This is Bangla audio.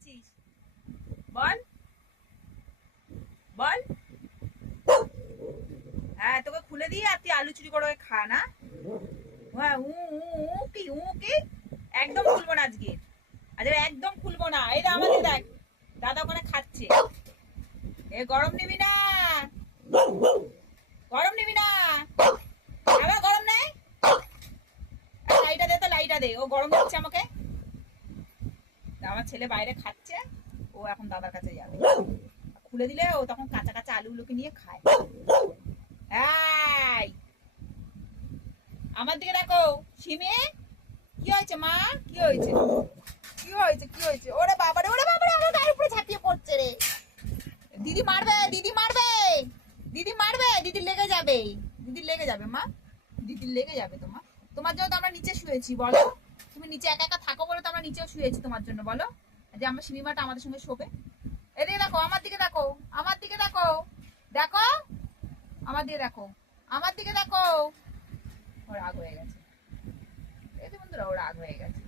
বলছিস? বল বল। হ্যাঁ, তোকে খুলে দিয়ে আর তুই আলু চুরি করে খা না। হ্যাঁ, কি একদম খুলবো না আজকে। আজকে একদম খুলবো না। এই রে আমাদের দেখ, দাদা ওখানে খাচ্ছে। এ গরম নিবি না, গরম নিবি না। আবার গরম নেই। লাইটা দে তো, লাইটা দে। ও গরম দিচ্ছে আমাকে। আমার ছেলে বাইরে খাচ্ছে, ও এখন দাদার কাছে যাবে। খুলে দিলে ও তখন কাঁচা কাঁচা আলুগুলোকে নিয়ে খায়। এই, আমার দিকে দেখো। সিমে, কি হয়েছে মা? কি হয়েছে? কি হয়েছে? কি হয়েছে? ওরে বাবারে, ওরে বাবারে, আমার গায়ের উপরে ঝাঁপিয়ে পড়ছে রে। দিদি মারবে, দিদি মারবে, দিদি মারবে, দিদি লেগে যাবে, দিদি লেগে যাবে মা, দিদি লেগে যাবে। তোমার জন্য তো আমরা নিচে শুয়েছি, বলো। তুমি নিচে একা একা থাকো বলে তো আমরা নিচেও শুয়েছি তোমার জন্য, বলো। যে আমার সিনেমাটা আমাদের সঙ্গে শোবে। এদিকে দেখো, আমার দিকে দেখো, আমার দিকে দেখো, দেখো আমার দিকে দেখো, আমার দিকে দেখো। ওর রাগ হয়ে গেছে। এই তো বন্ধুরা, ওর রাগ হয়ে গেছে।